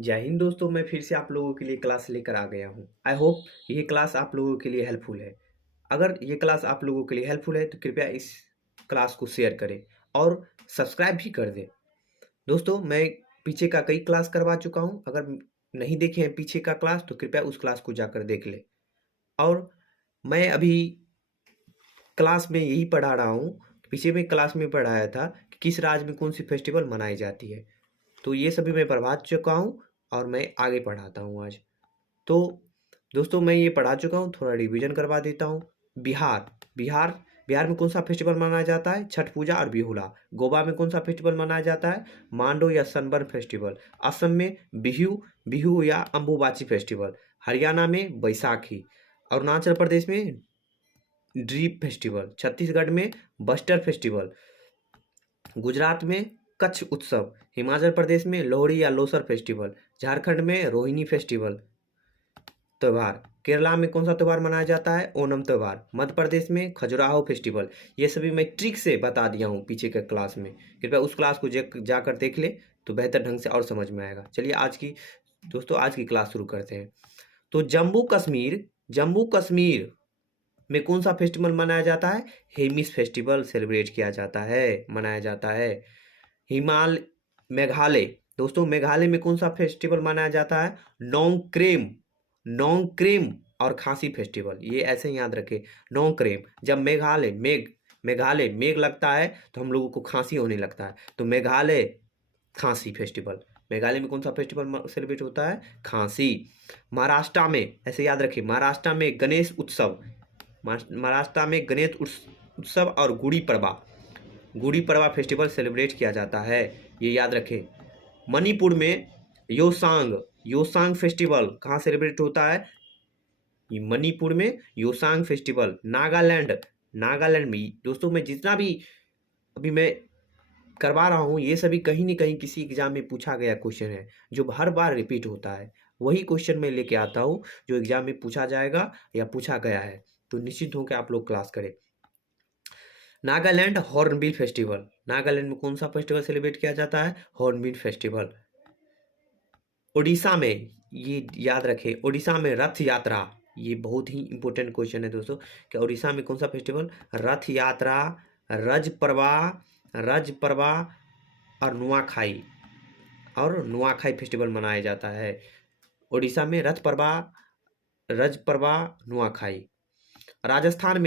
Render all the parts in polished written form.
जय हिंद दोस्तों, मैं फिर से आप लोगों के लिए क्लास लेकर आ गया हूँ। आई होप ये क्लास आप लोगों के लिए हेल्पफुल है। अगर ये क्लास आप लोगों के लिए हेल्पफुल है तो कृपया इस क्लास को शेयर करें और सब्सक्राइब भी कर दें। दोस्तों, मैं पीछे का कई क्लास करवा चुका हूँ। अगर नहीं देखे हैं पीछे का क्लास तो कृपया उस क्लास को जाकर देख लें। और मैं अभी क्लास में यही पढ़ा रहा हूँ, पीछे में क्लास में पढ़ाया था कि किस राज्य में कौन सी फेस्टिवल मनाई जाती है। तो ये सभी मैं पढ़वा चुका हूँ और मैं आगे पढ़ाता हूँ आज। तो दोस्तों, मैं ये पढ़ा चुका हूँ, थोड़ा रिवीजन करवा देता हूँ। बिहार बिहार बिहार में कौन सा फेस्टिवल मनाया जाता है? छठ पूजा और बिहुला। गोवा में कौन सा फेस्टिवल मनाया जाता है? मांडो या सनबर्न फेस्टिवल। असम में बिहू बिहू या अंबुबाची फेस्टिवल। हरियाणा में बैसाखी। अरुणाचल प्रदेश में ड्रीप फेस्टिवल। छत्तीसगढ़ में बस्टर फेस्टिवल। गुजरात में कच्छ उत्सव। हिमाचल प्रदेश में लोहड़ी या लोसर फेस्टिवल। झारखंड में रोहिणी फेस्टिवल त्यौहार। केरला में कौन सा त्यौहार मनाया जाता है? ओणम त्यौहार। मध्य प्रदेश में खजुराहो फेस्टिवल। ये सभी मैं ट्रिक से बता दिया हूँ पीछे के क्लास में। कृपया उस क्लास को जाकर देख ले तो बेहतर ढंग से और समझ में आएगा। चलिए आज की क्लास शुरू करते हैं। तो जम्मू कश्मीर में कौन सा फेस्टिवल मनाया जाता है? हेमिस फेस्टिवल सेलिब्रेट किया जाता है, मनाया जाता है। हिमाल मेघालय दोस्तों, मेघालय में कौन सा फेस्टिवल मनाया जाता है? नोंगक्रेम और खांसी फेस्टिवल। ये ऐसे ही याद रखें, नोंगक्रेम। जब मेघालय मेघ लगता है तो हम लोगों को खांसी होने लगता है, तो मेघालय खांसी फेस्टिवल। मेघालय में कौन सा फेस्टिवल सेलिब्रेट होता है? खांसी। महाराष्ट्र में ऐसे याद रखें, महाराष्ट्र में गणेश उत्सव। महाराष्ट्र में गणेश उत्सव और गुड़ी पड़वा फेस्टिवल सेलिब्रेट किया जाता है, ये याद रखें। मणिपुर में योसांग फेस्टिवल कहाँ सेलिब्रेट होता है? मणिपुर में योसांग फेस्टिवल। नागालैंड में दोस्तों, मैं जितना भी अभी मैं करवा रहा हूँ ये सभी कहीं ना कहीं किसी एग्जाम में पूछा गया क्वेश्चन है, जो हर बार रिपीट होता है। वही क्वेश्चन मैं लेके आता हूँ जो एग्जाम में पूछा जाएगा या पूछा गया है। तो निश्चित होकर आप लोग क्लास करें। नागालैंड में कौन सा फेस्टिवल सेलिब्रेट किया जाता है? Hornbill festival. उड़ीसा में, ये याद रखें, उड़ीसा में रथ यात्रा। ये बहुत ही इंपॉर्टेंट क्वेश्चन है दोस्तों, कि उड़ीसा में कौन सा फेस्टिवल? रथ यात्रा, रज परवा और नुआखाई फेस्टिवल मनाया जाता है। उड़ीसा में रज परवा, नुआखाई। राजस्थान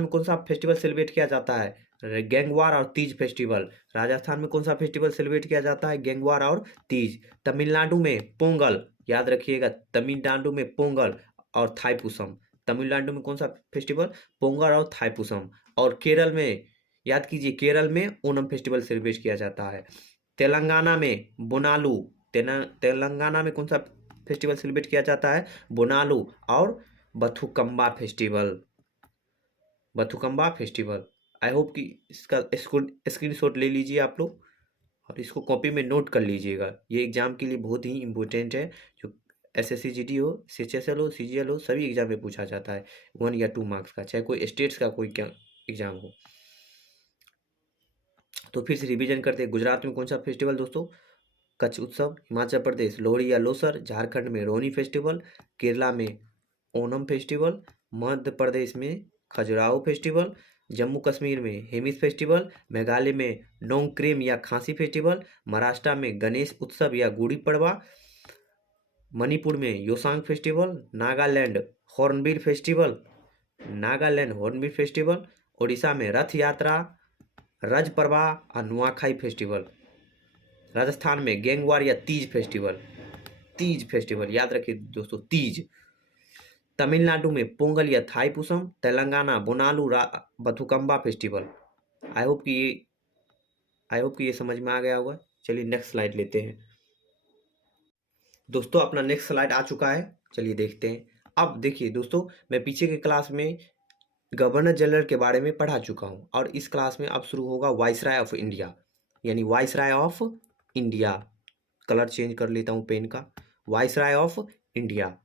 में कौन सा फेस्टिवल सेलिब्रेट किया जाता है? गैंगवार और तीज फेस्टिवल। राजस्थान में कौन सा फेस्टिवल सेलिब्रेट किया जाता है? गैंगवार और तीज। तमिलनाडु में पोंगल, याद रखिएगा, तमिलनाडु में पोंगल और थाईपुसम। तमिलनाडु में कौन सा फेस्टिवल? पोंगल और थाईपुसम। और केरल में, याद कीजिए, केरल में ओणम फेस्टिवल सेलिब्रेट किया जाता है। तेलंगाना में बोनालू। तेलंगाना में कौन सा फेस्टिवल सेलिब्रेट किया जाता है? बोनालू और बथुकम्बा फेस्टिवल। आई होप कि इसको स्क्रीनशॉट ले लीजिए आप लोग और इसको कॉपी में नोट कर लीजिएगा। ये एग्जाम के लिए बहुत ही इंपॉर्टेंट है, जो एसएससी जीडी हो, सीएचएसएल हो, सीजीएल हो, सभी एग्जाम में पूछा जाता है 1 या 2 मार्क्स का, चाहे कोई स्टेट्स का कोई एग्जाम हो। तो फिर से रिवीजन करते हैं। गुजरात में कौन सा फेस्टिवल दोस्तों? कच्छ उत्सव। हिमाचल प्रदेश लोहड़ी या लोसर। झारखंड में रोहिणी फेस्टिवल। केरला में ओणम फेस्टिवल। मध्य प्रदेश में खजुराहो फेस्टिवल। जम्मू कश्मीर में हेमिस फेस्टिवल। मेघालय में नोंगक्रेम या खांसी फेस्टिवल। महाराष्ट्र में गणेश उत्सव या गुड़ी पड़वा। मणिपुर में Yaoshang festival. Nagaland Hornbill festival. Orissa में रथ यात्रा, रज परवा और नुआखाई फेस्टिवल। राजस्थान में गैंगवार या तीज फेस्टिवल, याद रखिए दोस्तों, तीज। तमिलनाडु में पोंगल या Thaipusam. Telangana Bonalu Bathukamma festival. I hope कि ये समझ में आ गया होगा। चलिए नेक्स्ट स्लाइड लेते हैं। दोस्तों, अपना नेक्स्ट स्लाइड आ चुका है, चलिए देखते हैं। अब देखिए दोस्तों, मैं पीछे के क्लास में गवर्नर जनरल के बारे में पढ़ा चुका हूं और इस क्लास में अब शुरू होगा वाइसराय ऑफ इंडिया, यानी viceroy of India. Colour change कर लेता हूं पेन का। Viceroy of India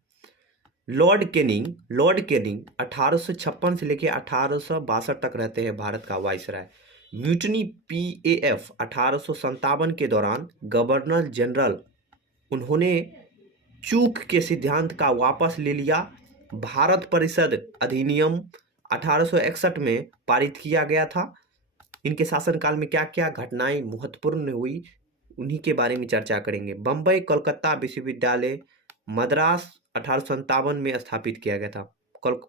Lord Canning 1856 से लेकर 1862 तक रहते हैं भारत का वाइसराय। म्यूटनी पीएएफ 1857 के दौरान गवर्नर जनरल उन्होंने चूक के सिद्धांत का वापस ले लिया। भारत परिषद अधिनियम 1861 में पारित किया गया था। इनके शासनकाल में क्या क्या घटनाएं महत्वपूर्ण हुई, उन्हीं के बारे में चर्चा करेंगे। बम्बई कोलकाता विश्वविद्यालय मद्रास 1857 में स्थापित किया गया था।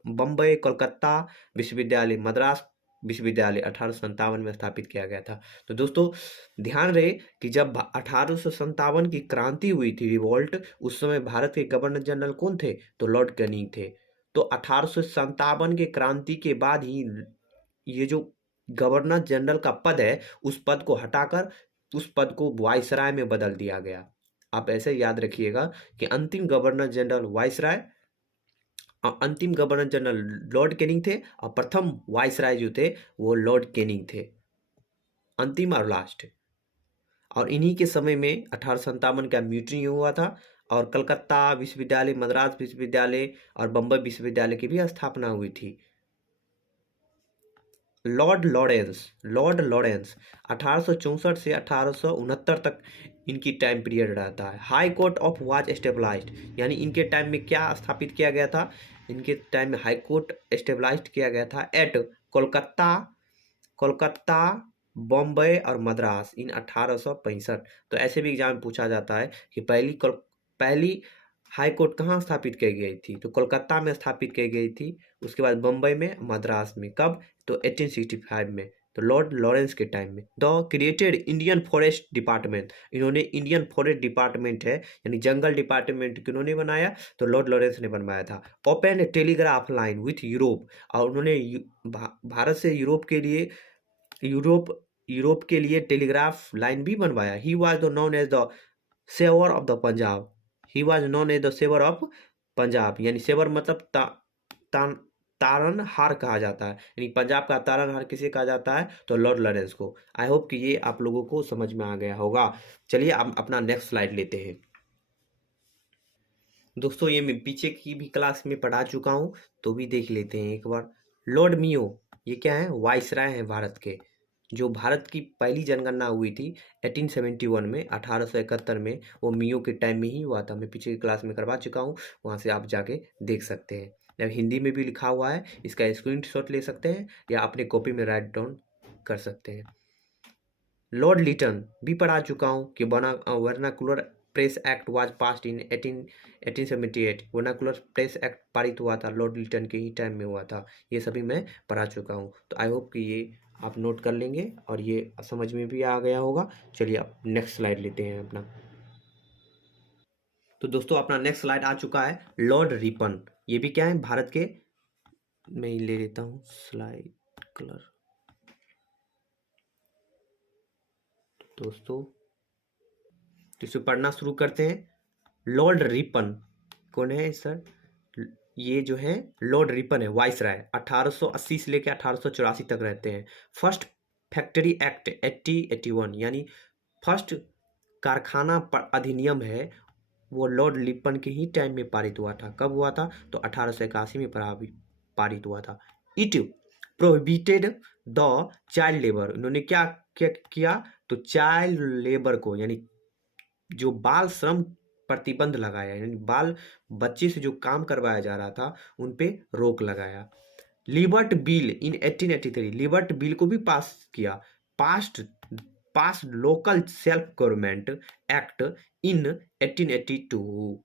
बम्बई कोलकाता विश्वविद्यालय मद्रास विश्वविद्यालय 1857 में स्थापित किया गया था। तो दोस्तों ध्यान रहे कि जब 1857 की क्रांति हुई थी, रिवॉल्ट, उस समय भारत के गवर्नर जनरल कौन थे? तो लॉर्ड कैनिंग थे। तो 1857 के क्रांति के बाद ही ये जो गवर्नर जनरल का पद है, उस पद को हटाकर उस पद को वाइसराय में बदल दिया गया। आप ऐसे याद रखिएगा कि अंतिम गवर्नर जनरल वाइसराय, अंतिम गवर्नर जनरल लॉर्ड कैनिंग थे और प्रथम वाइसराय जो थे वो लॉर्ड कैनिंग थे, अंतिम और लास्ट। और इन्हीं के समय में 1857 का म्यूटनी हुआ था और कलकत्ता विश्वविद्यालय, मद्रास विश्वविद्यालय और बम्बई विश्वविद्यालय की भी स्थापना हुई थी। लॉर्ड लॉरेंस 1864 से 1869 तक इनकी टाइम पीरियड रहता है। हाई कोर्ट ऑफ वाज एस्टेब्लाइज्ड, यानी इनके टाइम में क्या स्थापित किया गया था? इनके टाइम में हाई कोर्ट एस्टेब्लाइज्ड किया गया था एट कोलकाता, बॉम्बे और मद्रास इन 1865। तो ऐसे भी एग्जाम में पूछा जाता है कि पहली हाई कोर्ट कहाँ स्थापित की गई थी? तो कोलकाता में स्थापित की गई थी। उसके बाद बम्बई में, मद्रास में। कब? तो 1865 में, तो लॉर्ड लॉरेंस के टाइम में। The created Indian forest department, इन्होंने इंडियन फॉरेस्ट डिपार्टमेंट है यानी जंगल डिपार्टमेंट किन्होंने बनाया? तो लॉर्ड लॉरेंस ने बनवाया था। Open telegraph line with Europe, और उन्होंने भारत से यूरोप के लिए टेलीग्राफ लाइन भी बनवाया। He was known as the saviour of the Punjab, he was known as the saviour of Punjab, यानी सेवर मतलब तारनहार कहा जाता है, यानी पंजाब का तारनहार किसे कहा जाता है? तो लॉर्ड लॉरेंस को। आई होप कि ये आप लोगों को समझ में आ गया होगा। चलिए आप अपना नेक्स्ट स्लाइड लेते हैं। दोस्तों ये मैं पीछे की भी क्लास में पढ़ा चुका हूँ, तो भी देख लेते हैं एक बार। लॉर्ड मियो, ये क्या है? वाइसराय हैं भारत के। जो भारत की पहली जनगणना हुई थी 1871 में, 1871 में, वो मियो के टाइम में ही हुआ था। मैं पीछे की क्लास में करवा चुका हूँ, वहाँ से आप जाके देख सकते हैं। अब हिंदी में भी लिखा हुआ है, इसका स्क्रीनशॉट ले सकते हैं या अपने कॉपी में राइट डाउन कर सकते हैं। लॉर्ड लिटन भी पढ़ा चुका हूँ कि vernacular press act was passed in 1878। Vernacular press act पारित हुआ था लॉर्ड लिटन के ही टाइम में हुआ था। ये सभी मैं पढ़ा चुका हूँ, तो आई होप कि ये आप नोट कर लेंगे और ये समझ में भी आ गया होगा। चलिए आप नेक्स्ट स्लाइड लेते हैं अपना। तो दोस्तों अपना नेक्स्ट स्लाइड आ चुका है, लॉर्ड रिपन। ये भी क्या है? भारत के, मैं ही ले लेता हूँ स्लाइड कलर। दोस्तों तो इसे पढ़ना शुरू करते हैं। लॉर्ड रिपन कौन है सर? ये जो है लॉर्ड रिपन है, वाइसराय, 1880 से लेकर 1884 तक रहते हैं। फर्स्ट फैक्ट्री एक्ट 1881, यानी फर्स्ट कारखाना अधिनियम है, वो लॉर्ड लिपन के ही टाइम में पारित हुआ था। कब हुआ था? तो 1881 में पारित हुआ था। It prohibited the child labour, उन्होंने क्या क्या किया? तो चाइल्ड लेबर को, यानी जो बाल श्रम प्रतिबंध लगाया, यानी बाल बच्चे से जो काम करवाया जा रहा था उन पे रोक लगाया। लिबर्ट बिल इन 1883, लिबर्ट बिल को भी पास किया। Pass local self government act in 1882,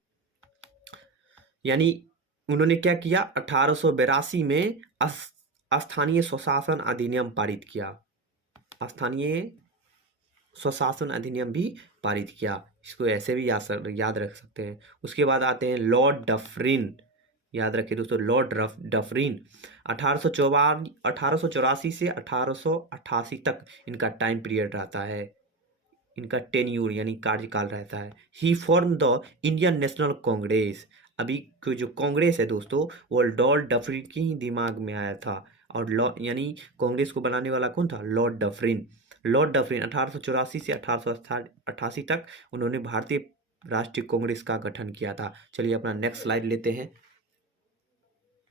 यानी उन्होंने क्या किया? 1882 में स्थानीय स्वशासन अधिनियम पारित किया। स्थानीय स्वशासन अधिनियम भी पारित किया। इसको ऐसे भी याद रख सकते हैं। उसके बाद आते हैं लॉर्ड डफरिन, याद रखिए दोस्तों, लॉर्ड डफरिन 1884 से 1888 तक इनका टाइम पीरियड रहता है, इनका टेन्यूर यानी कार्यकाल रहता है। He form the Indian National Congress, अभी जो कांग्रेस है दोस्तों वो लॉर्ड डफरिन की ही दिमाग में आया था, और यानी कांग्रेस को बनाने वाला कौन था? Lord Dufferin. लॉर्ड डफरिन 1884 से 1888 तक उन्होंने भारतीय राष्ट्रीय कांग्रेस का गठन किया था। चलिए अपना नेक्स्ट स्लाइड लेते हैं।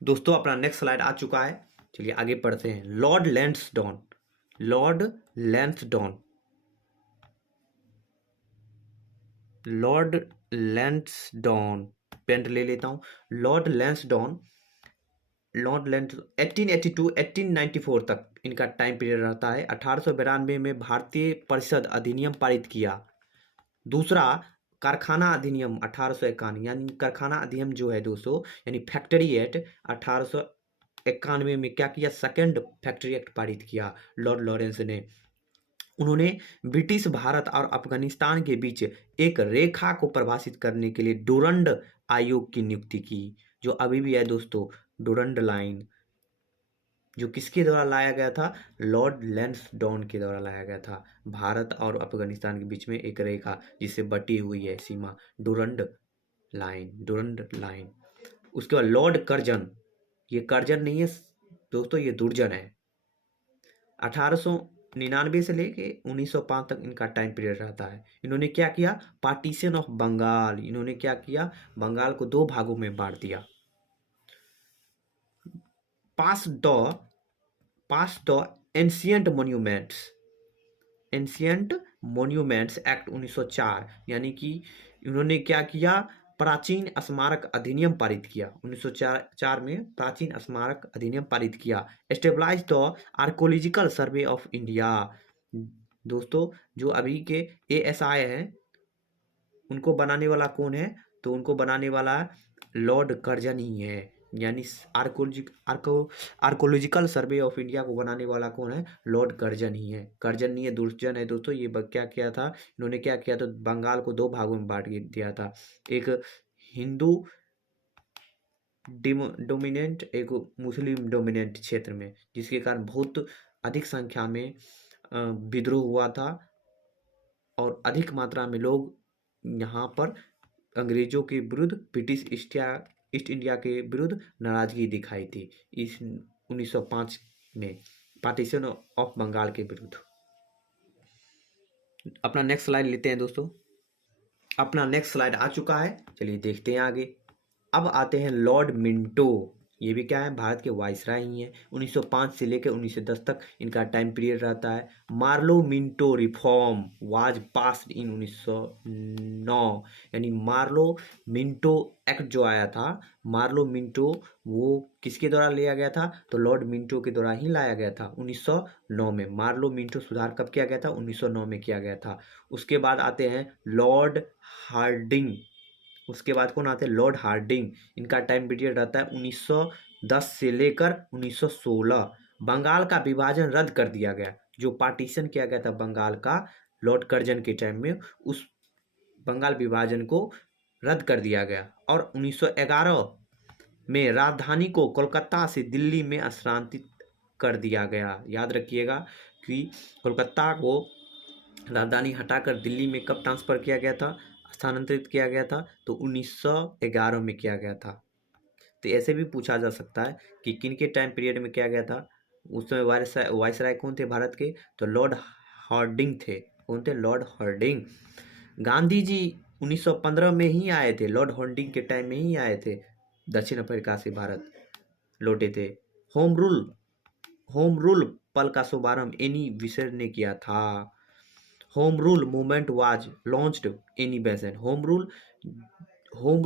दोस्तों अपना नेक्स्ट स्लाइड आ चुका है, चलिए आगे पढ़ते हैं। Lord Lansdowne, Lord Lansdowne Lord Lansdowne, pen ले लेता हूँ। लॉर्ड लैंसडौन 1882 1894 तक इनका टाइम पीरियड रहता है। 1892 में भारतीय परिषद अधिनियम पारित किया। दूसरा कारखाना अधिनियम 1891, यानी कारखाना अधिनियम जो है दोस्तों, यानी फैक्ट्री एक्ट 1891 में क्या किया, सेकंड फैक्ट्री एक्ट पारित किया लॉर्ड लॉरेंस ने। उन्होंने ब्रिटिश भारत और अफगानिस्तान के बीच एक रेखा को परिभाषित करने के लिए डुरंड आयोग की नियुक्ति की, जो अभी भी है दोस्तों, डुरंड लाइन, जो किसके द्वारा लाया गया था, लॉर्ड लैंसडौन के द्वारा लाया गया था। भारत और अफगानिस्तान के बीच में एक रेखा जिससे बटी हुई है सीमा, डुरंड लाइन, डुरंड लाइन। उसके बाद लॉर्ड कर्जन, ये कर्जन नहीं है दोस्तों, ये दुर्जन है। 1899 से लेके 1905 तक इनका टाइम पीरियड रहता है। इन्होंने क्या किया, पार्टीशन ऑफ बंगाल, इन्होंने क्या किया, बंगाल को 2 भागों में बांट दिया। पास द एंशियंट मॉन्यूमेंट्स एक्ट 1904, यानी कि इन्होंने क्या किया, प्राचीन स्मारक अधिनियम पारित किया। 1904 में प्राचीन स्मारक अधिनियम पारित किया। Establish the archaeological survey of India, दोस्तों जो अभी के ASI हैं उनको बनाने वाला कौन है, तो उनको बनाने वाला लॉर्ड कर्जन ही है। यानी आर्कोलॉजिकल सर्वे ऑफ इंडिया को बनाने वाला कौन है, लॉर्ड कर्जन ही है। कर्जन नहीं है, दुर्जन है दोस्तों। ये क्या किया था, इन्होंने क्या किया था, बंगाल को 2 भागों में बांट दिया था। एक हिंदू डोमिनेंट, एक मुस्लिम डोमिनेंट क्षेत्र में, जिसके कारण बहुत अधिक संख्या में विद्रोह हुआ था और अधिक मात्रा में लोग यहाँ पर अंग्रेजों के विरुद्ध, ब्रिटिश ईस्ट इंडिया के विरुद्ध नाराजगी दिखाई थी इस 1905 में, पार्टीशन ऑफ बंगाल के विरुद्ध। अपना नेक्स्ट स्लाइड लेते हैं दोस्तों। अपना नेक्स्ट स्लाइड आ चुका है, चलिए देखते हैं आगे। अब आते हैं लॉर्ड मिंटो, ये भी क्या है, भारत के वाइसराय ही हैं। 1905 से लेकर 1910 तक इनका टाइम पीरियड रहता है। Morley Minto reform was passed in 1909, यानी मार्लो मिंटो एक्ट जो आया था, मार्लो मिंटो, वो किसके द्वारा लिया गया था, तो लॉर्ड मिंटो के द्वारा ही लाया गया था 1909 में। मार्लो मिंटो सुधार कब किया गया था, 1909 में किया गया था। उसके बाद आते हैं लॉर्ड हार्डिंग, उसके बाद कौन आते हैं, लॉर्ड हार्डिंग। इनका टाइम पीरियड रहता है 1910 से लेकर 1916। बंगाल का विभाजन रद्द कर दिया गया, जो पार्टीशन किया गया था बंगाल का लॉर्ड कर्जन के टाइम में, उस बंगाल विभाजन को रद्द कर दिया गया। और 1911 में राजधानी को कोलकाता से दिल्ली में स्थानांतरित कर दिया गया। याद रखिएगा कि कोलकाता को राजधानी हटाकर दिल्ली में कब ट्रांसफर किया गया था, स्थानांतरित किया गया था, तो 1911 में किया गया था। तो ऐसे भी पूछा जा सकता है कि किन के टाइम पीरियड में किया गया था। उस समय वायसराय कौन थे भारत के, तो लॉर्ड हार्डिंग थे। कौन थे, लॉर्ड हार्डिंग। गांधी जी 1915 में ही आए थे, लॉर्ड हार्डिंग के टाइम में ही आए थे, दक्षिण अफ्रीका से भारत लौटे थे। होम रूल पल का शुभारंभ एनी बेसेंट ने किया था। Home rule movement was launched Annie Besant. Home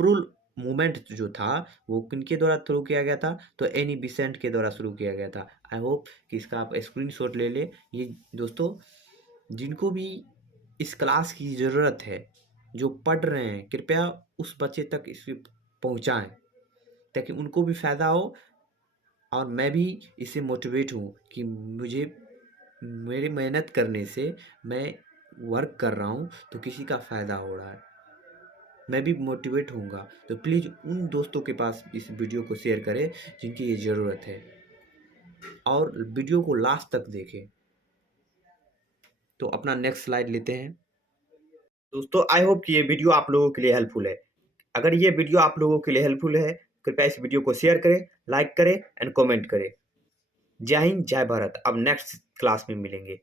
rule movement जो था वो किनके द्वारा शुरू किया गया था, तो एनी बेसेंट के द्वारा शुरू किया गया था। आई होप कि इसका आप स्क्रीनशॉट ले ले। ये दोस्तों जिनको भी इस क्लास की ज़रूरत है, जो पढ़ रहे हैं, कृपया उस बच्चे तक इसे पहुंचाएं ताकि उनको भी फ़ायदा हो और मैं भी इससे मोटिवेट हूँ कि मुझे मेरी मेहनत करने से मैं वर्क कर रहा हूँ तो किसी का फ़ायदा हो रहा है, मैं भी मोटिवेट होऊंगा। तो प्लीज़ उन दोस्तों के पास इस वीडियो को शेयर करें जिनकी ये ज़रूरत है, और वीडियो को लास्ट तक देखें। तो अपना नेक्स्ट स्लाइड लेते हैं दोस्तों। आई होप कि ये वीडियो आप लोगों के लिए हेल्पफुल है। अगर ये वीडियो आप लोगों के लिए हेल्पफुल है, कृपया इस वीडियो को शेयर करें, लाइक करें एंड कमेंट करें। जय हिंद, जय भारत। अब नेक्स्ट क्लास में मिलेंगे।